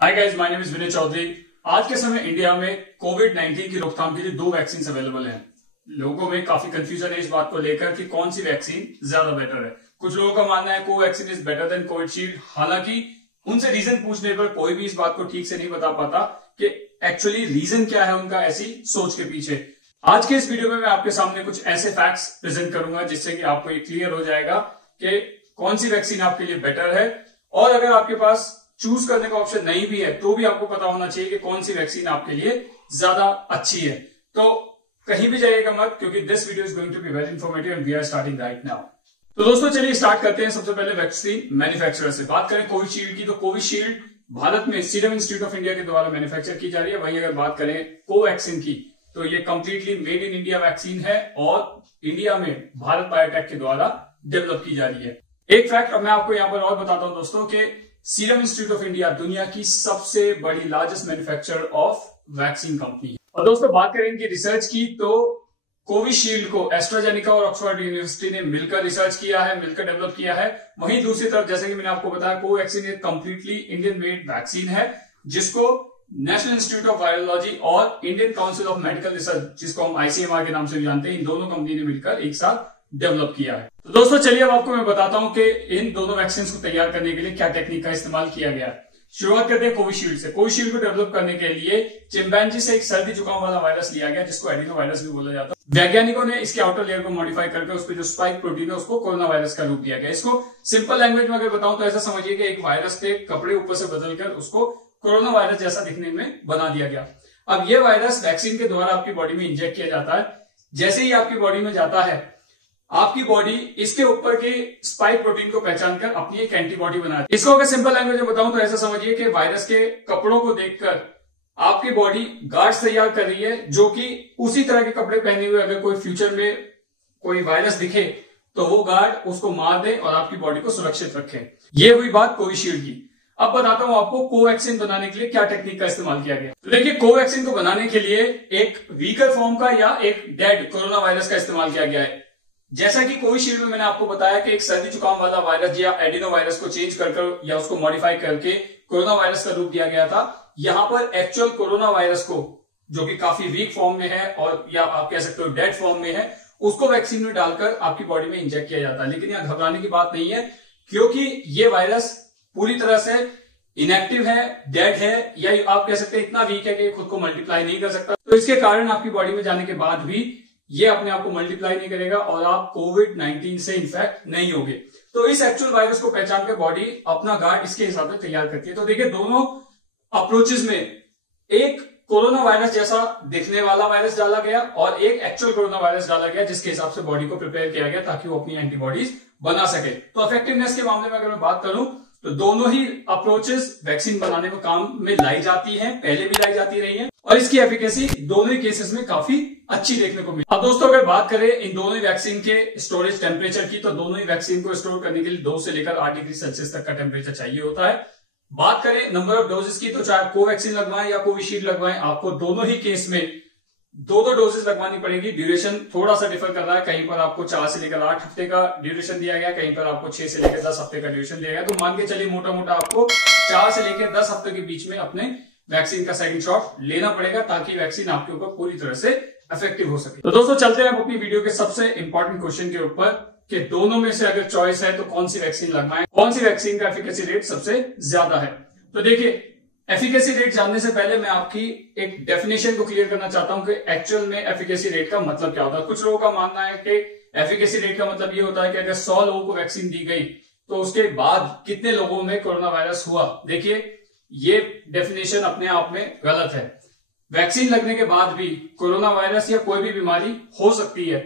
Hi guys, my name is Vinay Chaudhary. आज के समय इंडिया में कोविड-19 की रोकथाम के लिए 2 वैक्सीन अवेलेबल हैं। लोगों में काफी कंफ्यूजन है इस बात को लेकर कि कौन सी वैक्सीन ज्यादा बेटर है। कुछ लोगों का मानना है Covaxin is better than Covishield. हालांकि उनसे रीजन पूछने पर कोई भी इस बात को ठीक से नहीं बता पाता कि एक्चुअली रीजन क्या है उनका ऐसी सोच के पीछे। आज के इस वीडियो में मैं आपके सामने कुछ ऐसे फैक्ट्स प्रेजेंट करूंगा जिससे कि आपको ये क्लियर हो जाएगा कि कौन सी वैक्सीन आपके लिए बेटर है। और अगर आपके पास चूज करने का ऑप्शन नहीं भी है तो भी आपको पता होना चाहिए कि कौन सी वैक्सीन आपके लिए ज्यादा अच्छी है। तो कहीं भी जाइएगा मत, क्योंकि this video is going to be very informative and we are starting right now. तो दोस्तों चलिए स्टार्ट करते हैं। सबसे पहले वैक्सीन मैन्युफैक्चरर से बात करें कोविशील्ड की, तो कोविशील्ड भारत में सीरम इंस्टीट्यूट ऑफ इंडिया के द्वारा मैन्युफैक्चर की जा रही है। वहीं अगर बात करें कोवैक्सीन की तो ये completely made in India vaccine है और इंडिया में भारत बायोटेक के द्वारा डेवलप की जा रही है। एक फैक्ट मैं आपको यहाँ पर और बताता हूं दोस्तों कि सीरम इंस्टीट्यूट ऑफ इंडिया दुनिया की सबसे बड़ी largest manufacturer of vaccine company है। और दोस्तों बात करें इनकी रिसर्च की तो कोविशील्ड को एस्ट्राजेनिका और ऑक्सफोर्ड यूनिवर्सिटी ने मिलकर रिसर्च किया है, मिलकर डेवलप किया है। वहीं दूसरी तरफ जैसे कि मैंने आपको बताया कोवैक्सीन एक कंप्लीटली इंडियन मेड वैक्सीन है जिसको नेशनल इंस्टीट्यूट ऑफ वायरोलॉजी और Indian council of medical research, जिसको हम आईसीएमआर के नाम से भी जानते हैं, इन दोनों कंपनी ने मिलकर एक साथ डेवलप किया है। तो दोस्तों चलिए अब आपको मैं बताता हूं कि इन दोनों वैक्सीन को तैयार करने के लिए क्या टेक्निक का इस्तेमाल किया गया है। शुरुआत करते हैं कोविशील्ड से। कोविशील्ड को डेवलप करने के लिए चिंपैंजी से एक सर्दी जुकाम वाला वायरस लिया गया जिसको एडिनो वायरस भी बोला जाता है। वैज्ञानिकों ने इसके आउटर लेयर को मॉडिफाई करके उस पर जो स्पाइक प्रोटीन है उसको कोरोना वायरस का रूप दिया गया। इसको सिंपल लैंग्वेज में अगर बताऊं तो ऐसा समझिए कि एक वायरस के कपड़े ऊपर से बदलकर उसको कोरोना वायरस जैसा दिखने में बना दिया गया। अब यह वायरस वैक्सीन के द्वारा आपकी बॉडी में इंजेक्ट किया जाता है। जैसे ही आपकी बॉडी में जाता है आपकी बॉडी इसके ऊपर के स्पाइक प्रोटीन को पहचान कर अपनी एक एंटीबॉडी बनाती है। इसको अगर सिंपल लैंग्वेज में बताऊं तो ऐसा समझिए कि वायरस के कपड़ों को देखकर आपकी बॉडी गार्ड्स तैयार कर रही है जो कि उसी तरह के कपड़े पहने हुए अगर कोई फ्यूचर में कोई वायरस दिखे तो वो गार्ड उसको मार दे और आपकी बॉडी को सुरक्षित रखे। ये हुई बात कोविशील्ड की। अब बताता हूं आपको कोवैक्सीन बनाने के लिए क्या टेक्निक का इस्तेमाल किया गया। तो देखिए कोवैक्सीन को बनाने के लिए एक वीकर फॉर्म का या एक डेड कोरोना वायरस का इस्तेमाल किया गया है। जैसा कि कोविशील्ड में मैंने आपको बताया कि एक सर्दी जुकाम वाला वायरस या एडिनो वायरस को चेंज कर या उसको मॉडिफाई करके कोरोना वायरस का रूप दिया गया था। यहां पर एक्चुअल कोरोना वायरस को जो कि काफी वीक फॉर्म में है और या आप कह सकते हो डेड फॉर्म में है, उसको वैक्सीन में डालकर आपकी बॉडी में इंजेक्ट किया जाता है। लेकिन यहां घबराने की बात नहीं है क्योंकि ये वायरस पूरी तरह से इनएक्टिव है, डेड है, या आप कह सकते हैं इतना वीक है कि खुद को मल्टीप्लाई नहीं कर सकता। तो इसके कारण आपकी बॉडी में जाने के बाद भी ये अपने आप को मल्टीप्लाई नहीं करेगा और आप कोविड-19 से इन्फेक्ट नहीं होगे। तो इस एक्चुअल वायरस को पहचान के बॉडी अपना गार्ड इसके हिसाब से तैयार करती है। तो देखिए दोनों अप्रोचेस में एक कोरोना वायरस जैसा दिखने वाला वायरस डाला गया और एक एक्चुअल कोरोना वायरस डाला गया जिसके हिसाब से बॉडी को प्रिपेयर किया गया ताकि वो अपनी एंटीबॉडीज बना सके। तो इफेक्टिवनेस के मामले में अगर मैं बात करूं तो दोनों ही अप्रोचेस वैक्सीन बनाने में काम में लाई जाती हैं, पहले भी लाई जाती रही हैं और इसकी एफिकेसी दोनों ही केसेस में काफी अच्छी देखने को मिली। अब दोस्तों अगर बात करें इन दोनों ही वैक्सीन के स्टोरेज टेम्परेचर की तो दोनों ही वैक्सीन को स्टोर करने के लिए 2 से लेकर 8 डिग्री सेल्सियस तक का टेम्परेचर चाहिए होता है। बात करें नंबर ऑफ डोजेस की तो चाहे कोवैक्सीन लगवाएं या कोविशील्ड लगवाएं, आपको दोनों ही केस में 2 डोजेस लगवानी पड़ेगी। ड्यूरेशन थोड़ा सा डिफर कर रहा है, कहीं पर आपको 4 से लेकर 8 हफ्ते का ड्यूरेशन दिया गया, कहीं पर आपको 6 से लेकर 10 हफ्ते का ड्यूरेशन दिया गया। तो मान के चलिए मोटा मोटा आपको 4 से लेकर 10 हफ्ते के बीच में अपने वैक्सीन का सेकंड शॉट लेना पड़ेगा ताकि वैक्सीन आपके ऊपर पूरी तरह से इफेक्टिव हो सके। तो दोस्तों चलते हैं अपनी वीडियो के सबसे इंपॉर्टेंट क्वेश्चन के ऊपर कि दोनों में से अगर चॉइस है तो कौन सी वैक्सीन लगवाएं, कौन सी वैक्सीन का एफिकेसी रेट सबसे ज्यादा है। तो देखिए एफिकेसी रेट जानने से पहले मैं आपकी एक डेफिनेशन को क्लियर करना चाहता हूं कि एक्चुअल में एफिकेसी रेट का मतलब क्या होता है। कुछ लोगों का मानना है कि एफिकेसी रेट का मतलब ये होता है कि अगर 100 लोगों को वैक्सीन दी गई तो उसके बाद कितने लोगों में कोरोना वायरस हुआ। देखिए ये डेफिनेशन अपने आप में गलत है। वैक्सीन लगने के बाद भी कोरोना वायरस या कोई भी बीमारी हो सकती है,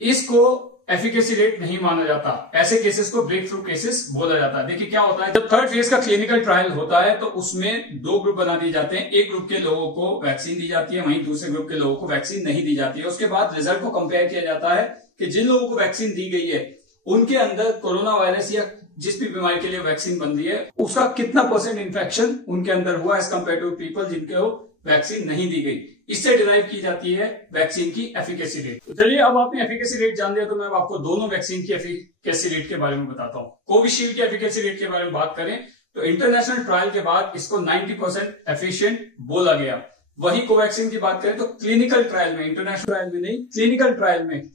इसको एफिकेसी रेट नहीं माना जाता। ऐसे केसेस को ब्रेक थ्रू केसेस बोला जाता है। देखिए क्या होता है, जब थर्ड फेज का क्लिनिकल ट्रायल होता है तो उसमें 2 ग्रुप बना दिए जाते हैं। एक ग्रुप के लोगों को वैक्सीन दी जाती है, वहीं दूसरे ग्रुप के लोगों को वैक्सीन नहीं दी जाती है। उसके बाद रिजल्ट को कंपेयर किया जाता है कि जिन लोगों को वैक्सीन दी गई है उनके अंदर कोरोना वायरस या जिस भी बीमारी के लिए वैक्सीन बन रही है उसका कितना % इन्फेक्शन उनके अंदर हुआ एज कंपेयर टू पीपल जिनको वैक्सीन नहीं दी गई। इससे डिराइव की जाती है वैक्सीन की एफिकेसी रेट। तो चलिए अब आपने एफिकेसी रेट जान लिया तो मैं आपको दोनों वैक्सीन की एफिकेसी रेट के बारे में बताता हूं। कोविशील्ड की एफिकेसी रेट के बारे में बात करें तो इंटरनेशनल ट्रायल के बाद इसको 90% एफिशिएंट बोला गया। वही कोवैक्सीन की बात करें तो क्लिनिकल ट्रायल में, इंटरनेशनल ट्रायल में नहीं, क्लिनिकल ट्रायल में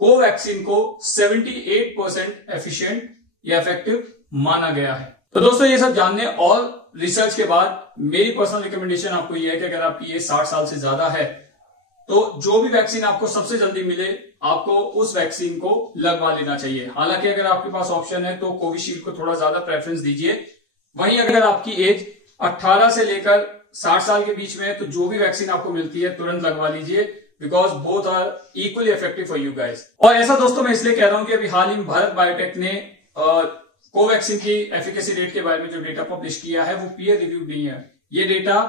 कोवैक्सीन को 78% एफिशिएंट या इफेक्टिव माना गया है। तो दोस्तों ये सब जानने और रिसर्च के बाद मेरी पर्सनल रिकमेंडेशन आपको ये है कि अगर आपकी एज 60 साल से ज्यादा है तो जो भी वैक्सीन आपको सबसे जल्दी मिले आपको उस वैक्सीन को लगवा लेना चाहिए। हालांकि अगर आपके पास ऑप्शन है तो कोविशील्ड को थोड़ा ज्यादा प्रेफरेंस दीजिए। वहीं अगर आपकी एज 18 से लेकर 60 साल के बीच में है तो जो भी वैक्सीन आपको मिलती है तुरंत लगवा लीजिए, because both are equally effective for you guys. और ऐसा दोस्तों मैं इसलिए कह रहा हूं कि अभी हाल ही में भारत बायोटेक ने कोवैक्सीन की एफिकेसी रेट के बारे में जो डेटा पब्लिश किया है वो पीयर रिव्यूड नहीं है। ये डेटा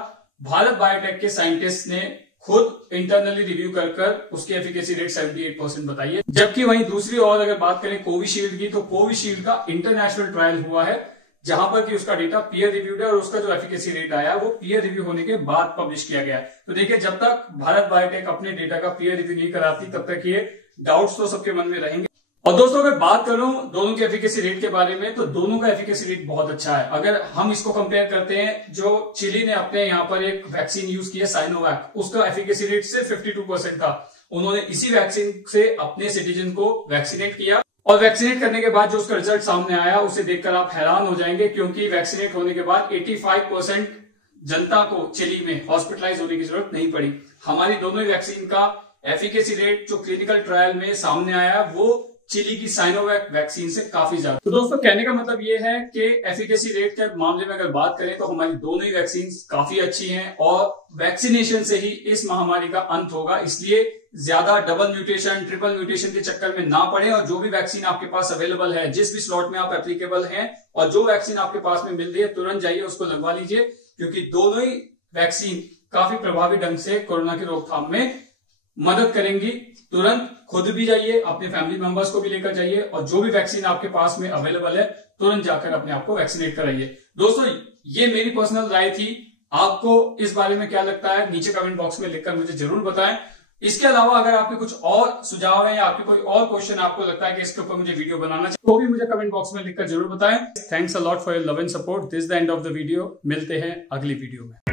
भारत बायोटेक के साइंटिस्ट ने खुद इंटरनली रिव्यू कर उसकी एफिकेसी रेट 78% बताई है। जबकि वहीं दूसरी ओर अगर बात करें कोविशील्ड की, तो कोविशील्ड का इंटरनेशनल ट्रायल हुआ है जहां पर कि उसका डेटा पीयर रिव्यूड है और उसका जो एफिकेसी रेट आया वो पीयर रिव्यू होने के बाद पब्लिश किया गया। तो देखिए जब तक भारत बायोटेक अपने डेटा का पीयर रिव्यू नहीं कराती तब तक ये डाउट्स तो सबके मन में रहेंगे। और दोस्तों अगर बात करूं दोनों के एफिकेसी रेट के बारे में तो दोनों का एफिकेसी रेट बहुत अच्छा है। अगर हम इसको कंपेयर करते हैं, जो चिली ने अपने यहाँ पर एक वैक्सीन यूज की है साइनोवैक, उसका एफिकेसी रेट सिर्फ 52% था। उन्होंने इसी वैक्सीन से अपने सिटीजन को वैक्सीनेट किया और वैक्सीनेट करने के बाद जो उसका रिजल्ट सामने आया उसे देखकर आप हैरान हो जाएंगे, क्योंकि वैक्सीनेट होने के बाद 85% जनता को चिली में हॉस्पिटलाइज होने की जरूरत नहीं पड़ी। हमारी दोनों ही वैक्सीन का एफिकेसी रेट जो क्लिनिकल ट्रायल में सामने आया वो चिली की साइनोवैक वैक्सीन से काफी ज्यादा। तो दोस्तों कहने का मतलब ये है कि एफिकेसी रेट के मामले में अगर बात करें तो हमारी दोनों ही वैक्सीन काफी अच्छी हैं और वैक्सीनेशन से ही इस महामारी का अंत होगा। इसलिए ज्यादा डबल म्यूटेशन, ट्रिपल म्यूटेशन के चक्कर में ना पड़े और जो भी वैक्सीन आपके पास अवेलेबल है, जिस भी स्लॉट में आप एप्लीकेबल हैं और जो वैक्सीन आपके पास में मिल रही है तुरंत जाइए उसको लगवा लीजिए, क्योंकि दोनों ही वैक्सीन काफी प्रभावी ढंग से कोरोना की रोकथाम में मदद करेंगी। तुरंत खुद भी जाइए, अपने फैमिली मेंबर्स को भी लेकर जाइए और जो भी वैक्सीन आपके पास में अवेलेबल है तुरंत जाकर अपने आप को वैक्सीनेट कराइए। दोस्तों ये मेरी पर्सनल राय थी, आपको इस बारे में क्या लगता है नीचे कमेंट बॉक्स में लिखकर मुझे जरूर बताएं। इसके अलावा अगर आपके कुछ और सुझाव है या आपके कोई और क्वेश्चन आपको लगता है कि इसके ऊपर मुझे वीडियो बनाना चाहिए तो भी मुझे कमेंट बॉक्स में लिखकर जरूर बताएं। Thanks a lot for your love and support. This the end of the video. मिलते हैं अगली वीडियो में।